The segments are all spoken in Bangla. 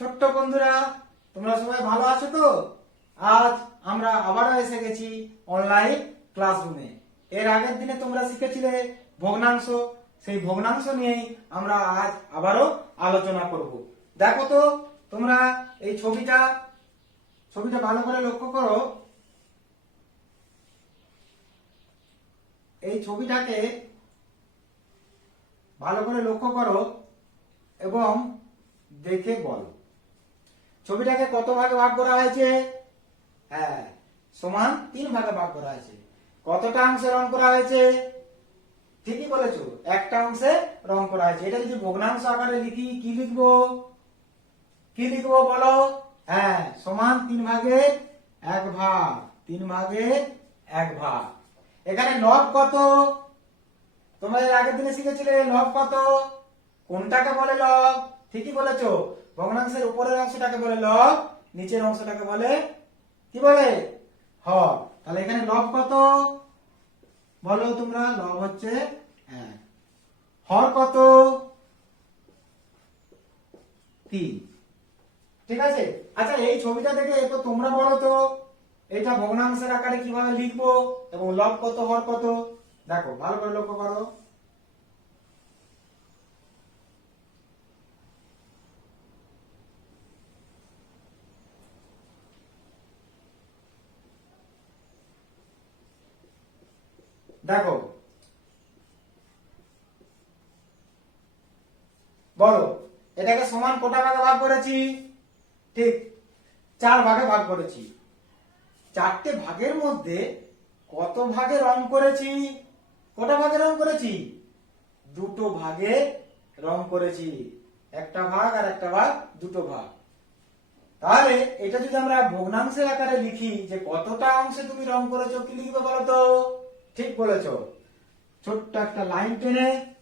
ছোট্ট বন্ধুরা, তোমরা সবাই ভালো আছো তো? আজ আমরা আবারও এসে গেছি অনলাইন ক্লাসরুমে এর আগের দিনে তোমরা শিখেছিলে ভগ্নাংশ। সেই ভগ্নাংশ নিয়েই আমরা আজ আবারও আলোচনা করব। দেখো তো, তোমরা এই ছবিটা ছবিটা ভালো করে লক্ষ্য করো। এই ছবিটাকে ভালো করে লক্ষ্য করো এবং দেখে বলো। ছবিটাকে কত ভাগে ভাগ করা হয়েছে? হ্যাঁ সমান তিন ভাগে ভাগ করা হয়েছে। কতটা অংশে রং করা হয়েছে? ঠিকই বলেছ, একটা অংশে রং করা হয়েছে। এটা যদি ভগ্নাংশ আকারে লিখি, কি লিখব? কি লিখব বলো? হ্যাঁ সমান তিন ভাগে এক ভাগ, তিন ভাগে এক ভাগ। এখানে লব কত? তোমরা এর আগের দিনে শিখেছিলে লব কত? কোনটাকে বলে লব ঠিকই বলেছ। ভগ্নাংশের উপরের অংশটাকে বলে লব, নিচের অংশটাকে বলে কি বলে? হর তাহলে এখানে লব কত? বলো তোমরা, লব হচ্ছে হর কত? তিন। ঠিক আছে? আচ্ছা এই ছবিটা দেখে তো তোমরা বলো তো, এটা ভগ্নাংশের আকারে কীভাবে লিখব এবং লব কত, হর কত? দেখো, ভালো করে লক্ষ্য করো। দেখো। বলো, এটাকে সমান কটা ভাগে ভাগ করেছি? ঠিক, চার ভাগে ভাগ করেছি। চারটে ভাগের মধ্যে কত ভাগে রং করেছি? কটা ভাগে রং করেছি? দুটো ভাগে রং করেছি। একটা ভাগ আর একটা ভাগ দুটো ভাগ। তাহলে এটা যদি আমরা ভগ্নাংশের আকারে লিখি যে কতটা অংশে তুমি রং করেছ, কি লিখবে বলো তো? ঠিক বলেছ। ছোট্ট একটা লাইন টেনে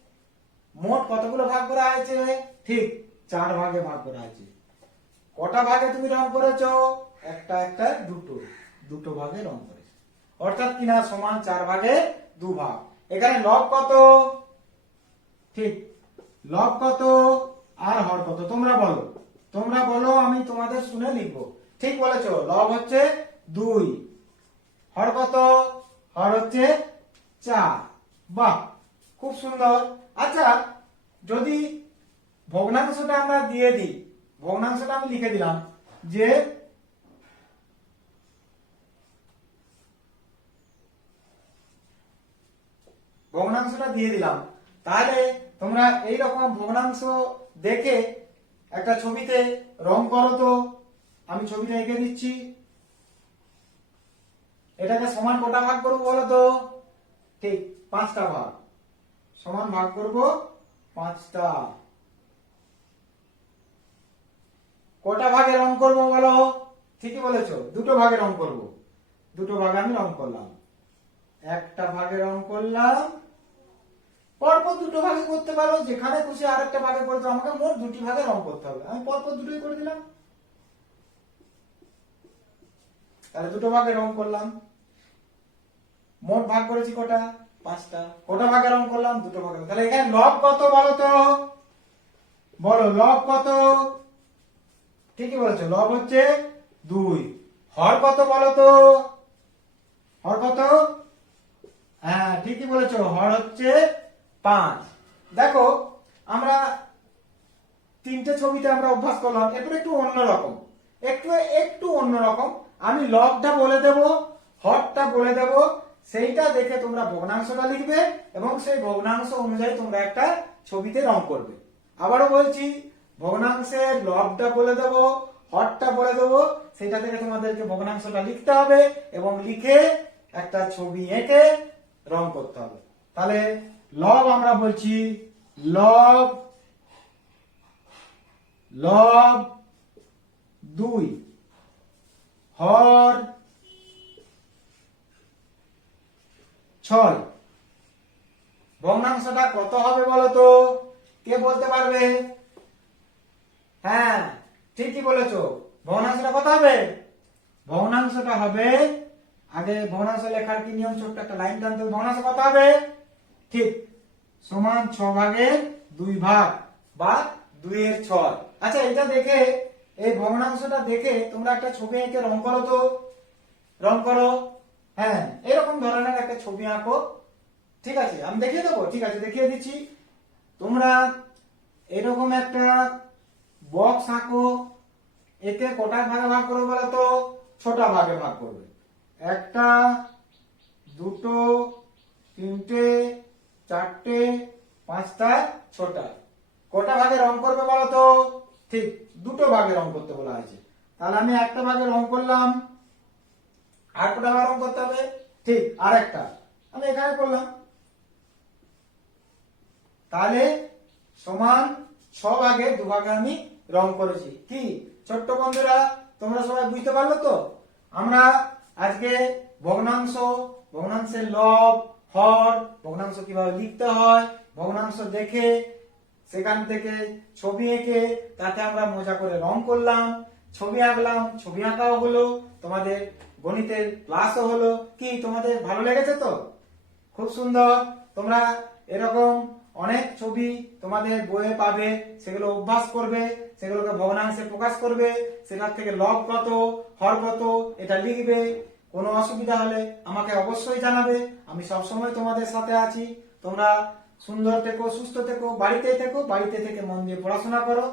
মোট কতগুলো ভাগ করা হয়েছে ঠিক চার ভাগে ভাগ করা হয়েছে। কটা ভাগে তুমি রং করেছ? একটা একটা, দুটো। দুটো ভাগে রং করেছ। অর্থাৎ কিনা সমান চার ভাগে দু ভাগ। এখানে লব কত? ঠিক লব কত? আর হর কত? তোমরা বলো। তোমরা বলো, আমি তোমাদের শুনে লিখব। ঠিক বলেছ লব হচ্ছে দুই। হর কত? হর হচ্ছে চার। বাহ, খুব সুন্দর। আচ্ছা যদি ভগ্নাংশটা আমরা দিয়ে দিই, ভগ্নাংশটা আমি লিখে দিলাম যে ভগ্নাংশটা দিয়ে দিলাম। তাহলে তোমরা এই রকম ভগ্নাংশ দেখে একটা ছবিতে রং করো তো। আমি ছবিটা এঁকে দিচ্ছি। এটাকে সমান কটা ভাগ করব বলো তো ঠিক, পাঁচটা ভাগ। সমান ভাগ করব পাঁচটা। কটা ভাগে রং করব বলো? ঠিকই বলেছ, দুটো ভাগে রং করব। দুটো ভাগে আমি রং করলাম। একটা ভাগে রং করলাম। পরপর দুটো ভাগে করতে পারো, যেখানে খুশি আরেকটা ভাগে করতে। আমাকে মোট দুটি ভাগে রং করতে হবে। আমি পরপর দুটোই করে দিলাম। তাহলে দুটো ভাগে রং করলাম। মোট ভাগ করেছি কটা? পাঁচটা। কটা ভাগে রং করলাম? দুটো ভাগে তাহলে এখানে লব কত বলো তো? বলো, লব কত? ঠিকই বলেছ, লব হচ্ছে দুই। হর কত বলো তো? হর কত? হ্যাঁ ঠিকই বলেছ, হর হচ্ছে পাঁচ। দেখো, আমরা তিনটে ছবিতে আমরা অভ্যাস করলাম, এরপর একটু অন্যরকম একটু একটু অন্যরকম আমি লবটা বলে দেব, হরটা বলে দেব সেইটা দেখে তোমরা ভগ্নাংশটা লিখবে এবং সেই ভগ্নাংশ অনুযায়ী তোমরা একটা ছবিতে রং করবে। আবারও বলছি, ভগ্নাংশের লবটা বলে দেব, হরটা বলে দেব সেটা থেকে তোমাদেরকে ভগ্নাংশটা লিখতে হবে এবং লিখে একটা ছবি এঁকে রং করতে হবে। তাহলে লব আমরা বলছি, লব লব দুই, হর ছয়। ভগ্নাংশটা কত হবে বলো তো কে বলতে পারবে? হ্যাঁ ঠিকই বলেছ। ভগ্নাংশটা কত হবে? ভগ্নাংশটা হবে, আগে ভগ্নাংশ লেখার কি নিয়ম? ছোট্ট একটা লাইন টানতে। ভগ্নাংশ কত হবে? ঠিক, সমান ছ ভাগের দুই ভাগ বা দুইয়ের ছয়। আচ্ছা এটা দেখে, এই ভগ্নাংশটা দেখে তোমরা একটা ছবি এঁকে রং করো তো। রং করো। হ্যাঁ এরকম ধরনের ছবি আঁকো। ঠিক আছে, আমি দেখিয়ে দেবো? ঠিক আছে, দেখিয়ে দিচ্ছি। তোমরা এরকম একটা বক্স আঁকো। একে কটা ভাগে ভাগ করবে বলো তো? ছোটা ভাগে ভাগ করবে। একটা, দুটো, তিনটে, চারটে, পাঁচটা, ছটা। কটা ভাগে রং করবে বলো তো? ঠিক, দুটো ভাগে রং করতে বলা হয়েছে। তাহলে আমি একটা ভাগে রং করলাম। আর কটা ভাগে রং করতে হবে? ঠিক আর একটা আমি এখানে করলাম। তাহলে সমান ছ ভাগে দু ভাগে আমি রং করেছি। কি? ছোট্ট বন্ধুরা, তোমরা সবাই বুঝতে পারল তো? আমরা আজকে ভগ্নাংশ, ভগ্নাংশের লব, হর, ভগ্নাংশ কীভাবে লিখতে হয়, ভগ্নাংশ দেখে, সেখান থেকে ছবি এঁকে, তাতে আমরা মজা করে রং করলাম, ছবি আঁকলাম, ছবি আঁকাও হলো, তোমাদের গণিতের ক্লাসও হলো। কি, তোমাদের ভালো লেগেছে তো? খুব সুন্দর। তোমরা এরকম অনেক ছবি তোমাদের বইয়ে পাবে। সেগুলো অভ্যাস করবে, সেগুলোকে ভগ্নাংশে প্রকাশ করবে, সেখান থেকে লব কত, হর কত, এটা লিখবে। কোনো অসুবিধা হলে আমাকে অবশ্যই জানাবে। আমি সবসময় তোমাদের সাথে আছি। তোমরা সুন্দর থেকো, সুস্থ থেকো বাড়িতে থেকো, বাড়িতে থেকে মন দিয়ে পড়াশোনা করো।